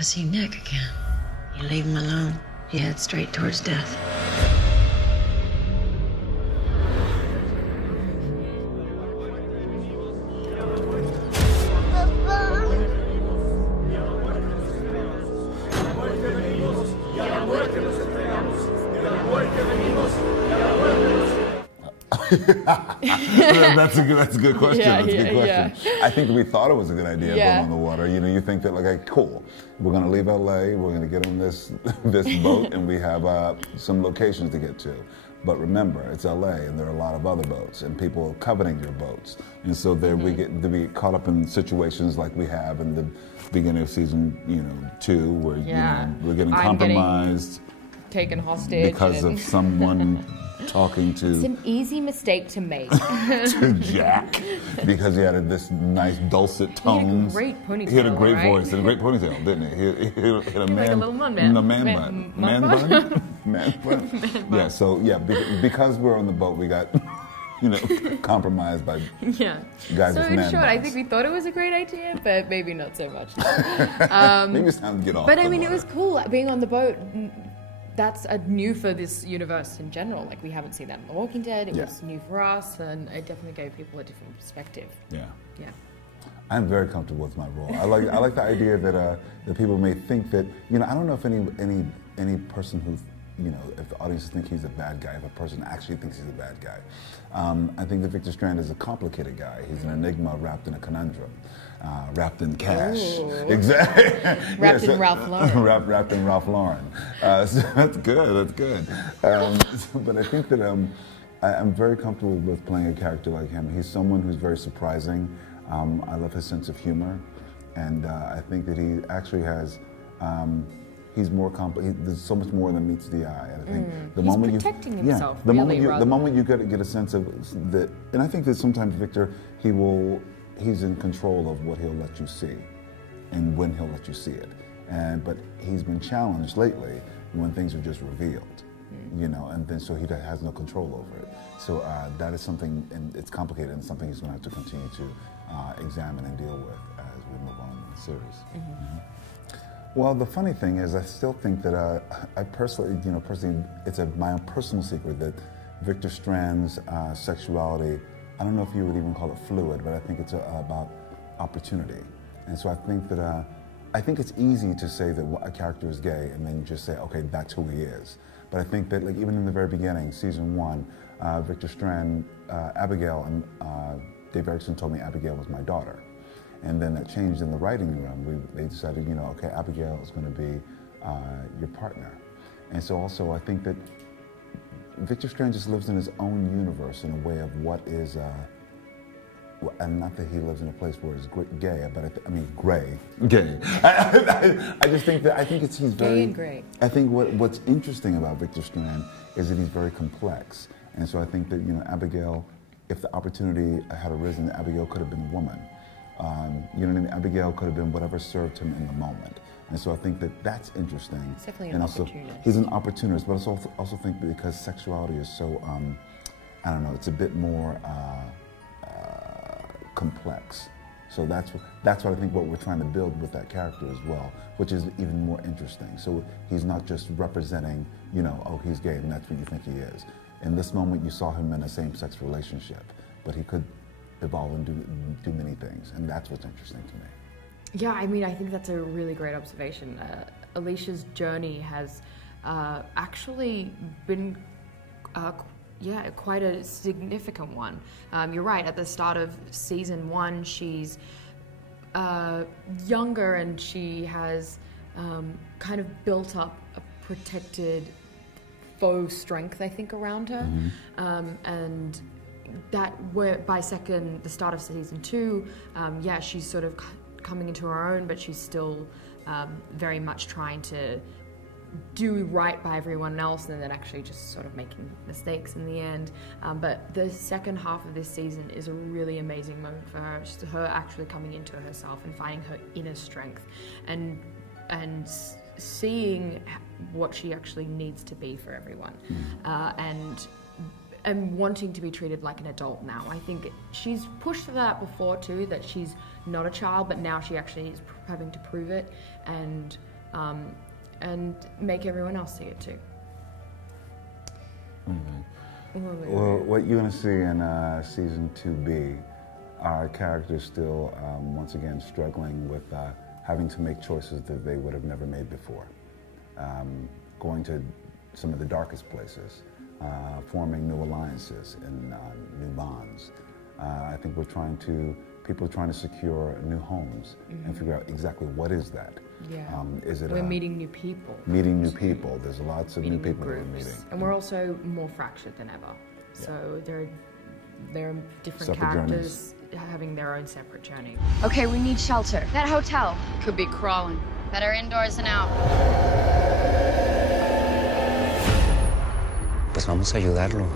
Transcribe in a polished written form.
to see Nick again. You leave him alone, he heads straight towards death. That's a good question. Yeah, that's a good question. yeah. I think we thought it was a good idea Yeah. going on the water. You know, you think that, like, okay, cool, we're going to leave LA, we're going to get on this boat, and we have some locations to get to. But remember, it's LA, and there are a lot of other boats, and people coveting your boats. And so there we get caught up in situations like we have in the beginning of season, 2, where we're getting compromised, taken hostage because of someone talking to. It's an easy mistake to make. To Jack, because he had this nice dulcet tones. He had a great ponytail. He had a great right? voice and a great ponytail, didn't he? He had a man, like a little man no, man bun. Man bun? Man bun. Yeah, so because we're on the boat, we got compromised by guys So with man in short, buns. I think we thought it was a great idea, but maybe not so much. Maybe it's time to get off. But I mean, it was cool being on the boat. That's new for this universe in general. Like, we haven't seen that in The Walking Dead. It was new for us, and it definitely gave people a different perspective. Yeah. I'm very comfortable with my role. I like the idea that people may think that, I don't know if any person who, if the audience think he's a bad guy, if a person actually thinks he's a bad guy. I think that Victor Strand is a complicated guy. He's an enigma wrapped in a conundrum. Wrapped in cash. Ooh. Exactly. Wrapped in Ralph Lauren. Wrapped in Ralph Lauren. So that's good. But I think that I'm very comfortable with playing a character like him. He's someone who's very surprising. I love his sense of humor. And I think that he actually has, he's more there's so much more than meets the eye. And I think the he's moment protecting himself. The moment you get a sense of that, and I think that sometimes Victor, he's in control of what he'll let you see and when he'll let you see it. But he's been challenged lately when things are just revealed, and then so he has no control over it. So that is something, and it's complicated, and something he's going to have to continue to examine and deal with as we move on in the series. Well, the funny thing is, I still think that I personally, it's my own personal secret that Victor Strand's sexuality, I don't know if you would even call it fluid, but I think it's about opportunity. And so I think that, I think it's easy to say that a character is gay and then you just say, okay, that's who he is. But I think that, like, even in the very beginning, season 1, Victor Strand, Abigail, and Dave Erickson told me Abigail was my daughter. And then that changed in the writing room. They decided, okay, Abigail is going to be your partner. And so also I think that Victor Strand just lives in his own universe in a way of what is, and not that he lives in a place where it's gay, but gay. I just think that, he's very... Gay and gray. I think what's interesting about Victor Strand is that he's very complex. And so I think that, Abigail, if the opportunity had arisen, Abigail could have been a woman. You know what I mean? Abigail could have been whatever served him in the moment. And so I think that that's interesting. He's definitely an opportunist. He's an opportunist, but I also think because sexuality is so, I don't know, it's a bit more complex. So that's what I think what we're trying to build with that character as well, which is even more interesting. So he's not just representing, oh, he's gay and that's what you think he is. In this moment, you saw him in a same-sex relationship, but he could evolve and do many things, and that's what's interesting to me. Yeah, I think that's a really great observation. Alicia's journey has actually been, quite a significant one. You're right, at the start of season 1, she's younger and she has kind of built up a protected faux strength, I think, around her. And that by the start of season 2, she's sort of coming into her own, but she's still very much trying to do right by everyone else and then actually just sort of making mistakes in the end. But the second half of this season is a really amazing moment for her. It's her actually coming into herself and finding her inner strength and seeing what she actually needs to be for everyone. And wanting to be treated like an adult now. I think she's pushed for that before too, that she's not a child, but now she actually is having to prove it. And and make everyone else see it too. Well, what you're going to see in season 2B are characters still, once again, struggling with having to make choices that they would have never made before. Going to some of the darkest places, forming new alliances and new bonds. I think people are trying to secure new homes and figure out exactly what is that. Yeah. Is it we're meeting new people. Meeting new people. There's lots of new people that we're meeting. And we're also more fractured than ever. Yeah. So there are different Separate characters having their own separate journey. Okay, we need shelter. That hotel. Could be crawling. Better indoors than out. Pues vamos a ayudarlo.